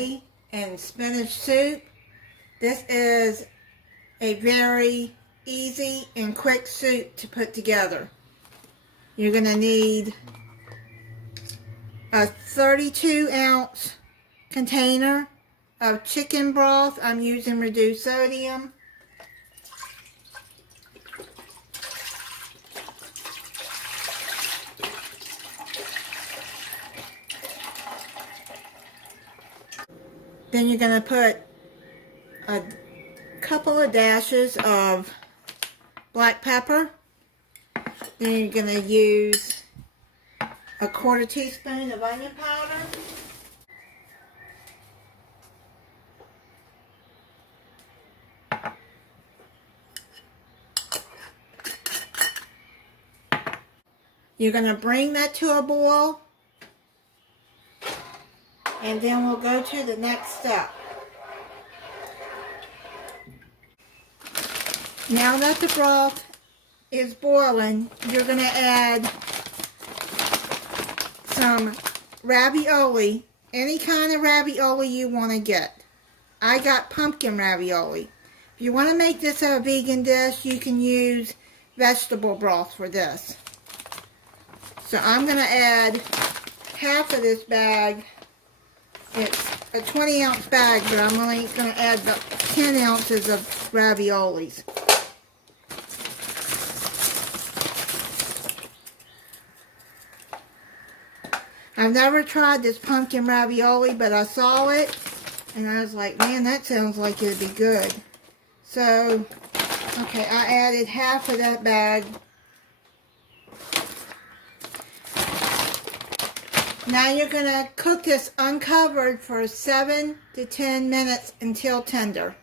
ravioli and spinach soup. This is a very easy and quick soup to put together. You're going to need a 32-ounce container of chicken broth. I'm using reduced sodium. Then you're going to put a couple of dashes of black pepper. Then you're going to use a 1/4 teaspoon of onion powder. You're going to bring that to a boil, and then we'll go to the next step. Now that the broth is boiling, you're going to add some ravioli, any kind of ravioli you want to get. I got pumpkin ravioli. If you want to make this a vegan dish, you can use vegetable broth for this. So I'm going to add half of this bag. It's a 20-ounce bag, but I'm only going to add the 10 ounces of raviolis. I've never tried this pumpkin ravioli, but I saw it, and I was like, man, that sounds like it'd be good. So, okay, I added half of that bag. Now you're going to cook this uncovered for 7 to 10 minutes until tender.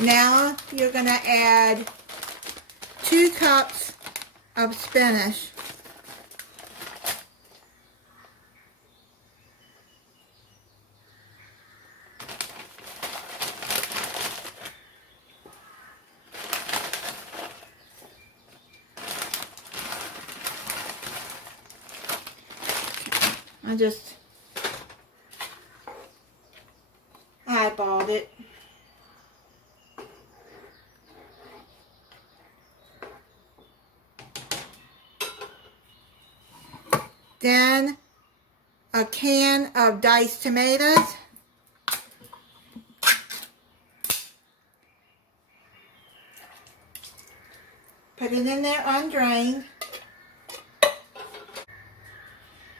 Now you're going to add 2 cups of spinach. I just eyeballed it. Then a can of diced tomatoes. Put it in there undrained.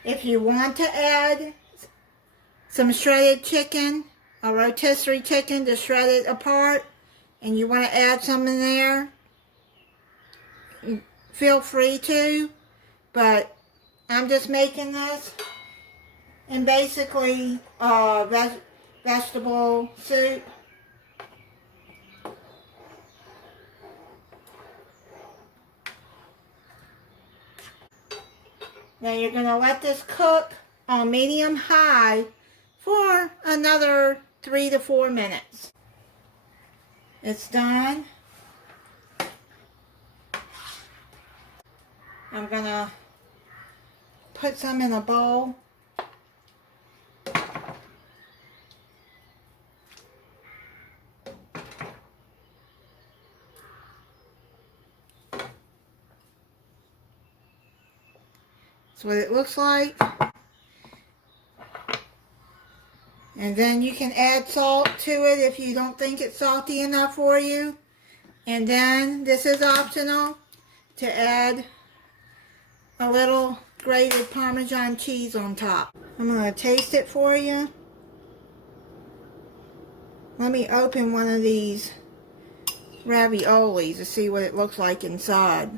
If you want to add some shredded chicken, a rotisserie chicken to shred it apart, and you want to add some in there, feel free to, but I'm just making this and basically vegetable soup. Now you're going to let this cook on medium-high for another 3 to 4 minutes. It's done. I'm going to put some in a bowl. That's what it looks like. And then you can add salt to it if you don't think it's salty enough for you. And then, this is optional, to add a little grated Parmesan cheese on top. I'm going to taste it for you. Let me open one of these raviolis to see what it looks like inside.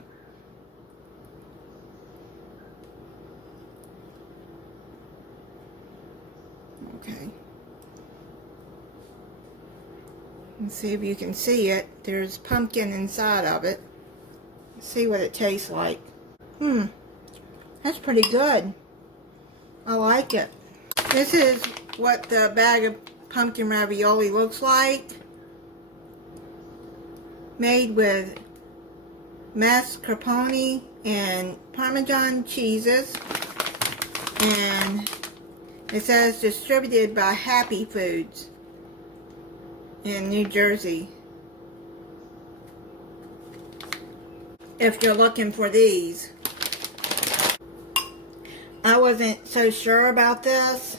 Okay. Let's see if you can see it. There's pumpkin inside of it. Let's see what it tastes like. That's pretty good. I like it. This is what the bag of pumpkin ravioli looks like. Made with mascarpone and Parmesan cheeses. And It says distributed by Happy Foods in New Jersey. If you're looking for these. I wasn't so sure about this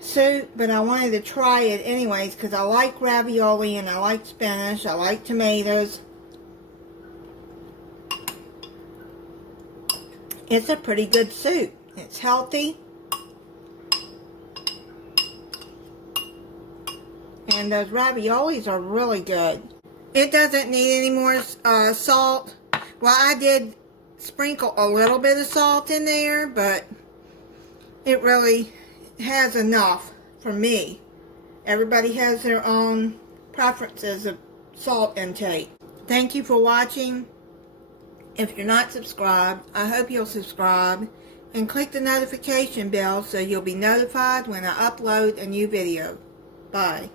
soup, but I wanted to try it anyways because I like ravioli and I like spinach. I like tomatoes. It's a pretty good soup. It's healthy. And those raviolis are really good. It doesn't need any more salt. Well, I did sprinkle a little bit of salt in there, but it really has enough for me. Everybody has their own preferences of salt intake. Thank you for watching. If you're not subscribed, I hope you'll subscribe and click the notification bell so you'll be notified when I upload a new video. Bye.